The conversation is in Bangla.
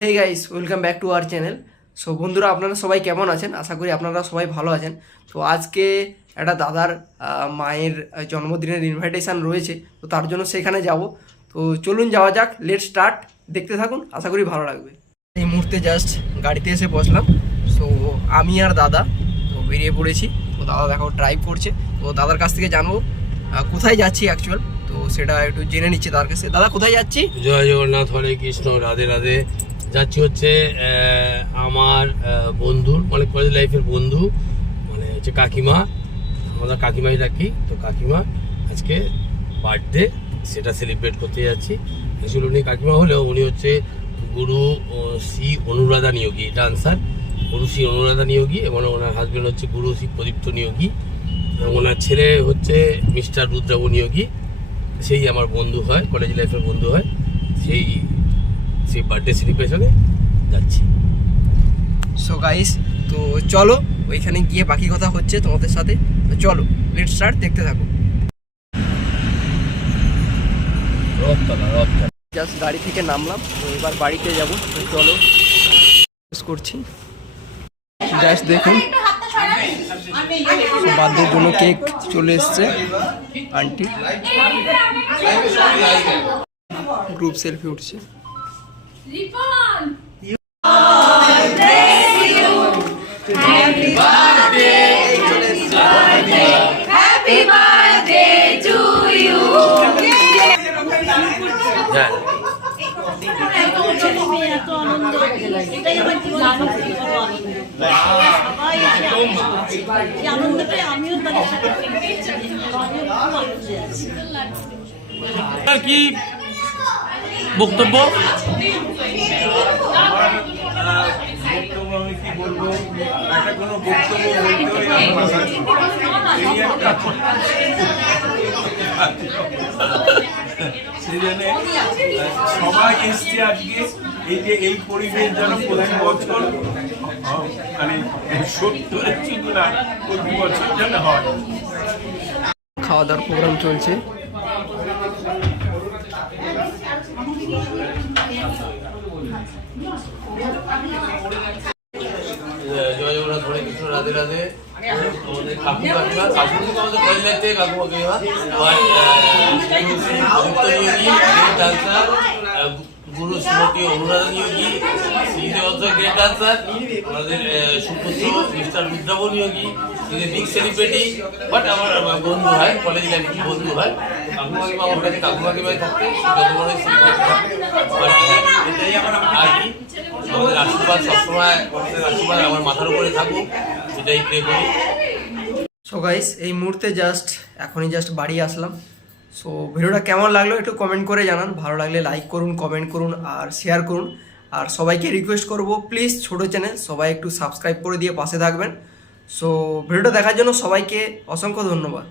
Hey guys, welcome back to our channel. So বন্ধুরা, আপনারা সবাই কেমন আছেন? আশা করি আপনারা সবাই ভালো আছেন। তো আজকে একটা দাদার মায়ের জন্মদিনের ইনভাইটেশান রয়েছে, তো তার জন্য সেখানে যাব। তো চলুন যাওয়া যাক, লেট স্টার্ট। দেখতে থাকুন, আশা করি ভালো লাগবে। এই মুহূর্তে জাস্ট গাড়িতে এসে বসলাম। সো আমি আর দাদা তো বেরিয়ে পড়েছি। তো দাদা দেখো ড্রাইভ করছে। তো দাদার কাছ থেকে জানবো কোথায় যাচ্ছি অ্যাকচুয়াল, তো সেটা একটু জেনে নিচ্ছি তার কাছে। দাদা, কোথায় যাচ্ছি? জয় জগন্নাথ, হরে কৃষ্ণ, রাধে রাধে। যাচ্ছি হচ্ছে আমার বন্ধুর, মানে কলেজ লাইফের বন্ধু, মানে হচ্ছে কাকিমা। আমরা কাকিমাই রাখি, তো কাকিমা আজকে বার্থডে, সেটা সেলিব্রেট করতে যাচ্ছি। আসলে উনি কাকিমা হলেও উনি হচ্ছে গুরু শ্রী অনুরাধা নিয়োগী ডান্সার, গুরু শ্রী অনুরাধা নিয়োগী, এবং ওনার হাজবেন্ড হচ্ছে গুরু শ্রী প্রদীপ্ত নিয়োগী, এবং ওনার ছেলে হচ্ছে মিস্টার রুদ্রাবু নিয়োগী। সেই আমার বন্ধু হয়, কলেজ লাইফের বন্ধু হয়। সেই বার্থডে সেলিব্রেশনে যাচ্ছি। সো গাইস, তো চলো ওইখানে গিয়ে বাকি কথা হচ্ছে তোমাদের সাথে। তো চলো লেট স্টার্ট, দেখতে থাকো। জাস্ট গাড়ি থেকে নামলাম, তো এবার বাড়িতে যাব। তো চলো করছি। জাস্ট দেখুন, বার্থডের জন্য কেক চলে এসছে। আন্টি গ্রুপ সেলফি উঠছে। কি বক্তব্য? আমি কি বলবো, একটা কোনো বক্তব্য সেই জন্য সবাই এসছে আজকে। এই যে এই পরিবেশ যেন প্রতি বছর, মানে 70-এর শুধু না, প্রতি বছর যেন হয়। খাওয়া দাওয়ার প্রোগ্রাম চলছে। জয় জগন্নাথ, হরে কৃষ্ণ, রাধে রাধে। আমাদের কাকু কাকিমা, কাকু কিন্তু আমাদের কলেজ লাইফ থেকে কাকু কাকিমা, dancer guru Shrimati Anuradha Niyogi, great dancer, আমাদের সুপুত্র mister Rudrabu Niyogi, big celebrity, but আমার বন্ধু হয়, কলেজ লাইফের বন্ধু হয়। কাকু কাকিমা আমার কাছে কাকু কাকিমাই থাকতে যত বড় সেলিব্রিটি থাকে, এটাই আমার আগে। আমাদের আশীর্বাদ সবসময়, আমাদের আশীর্বাদ আমার মাথার উপরে থাকুক, এটাই প্রে করি। সো গাইস, এই মুহূর্তে এখনই বাড়ি আসলাম। সো ভিডিওটা কেমন লাগলো একটু কমেন্ট করে জানান। ভালো লাগলে লাইক করুন, কমেন্ট করুন আর শেয়ার করুন। আর সবাইকে রিকোয়েস্ট করব, প্লিজ ছোটো চ্যানেল সবাই একটু সাবস্ক্রাইব করে দিয়ে পাশে থাকবেন। সো ভিডিওটা দেখার জন্য সবাইকে অসংখ্য ধন্যবাদ।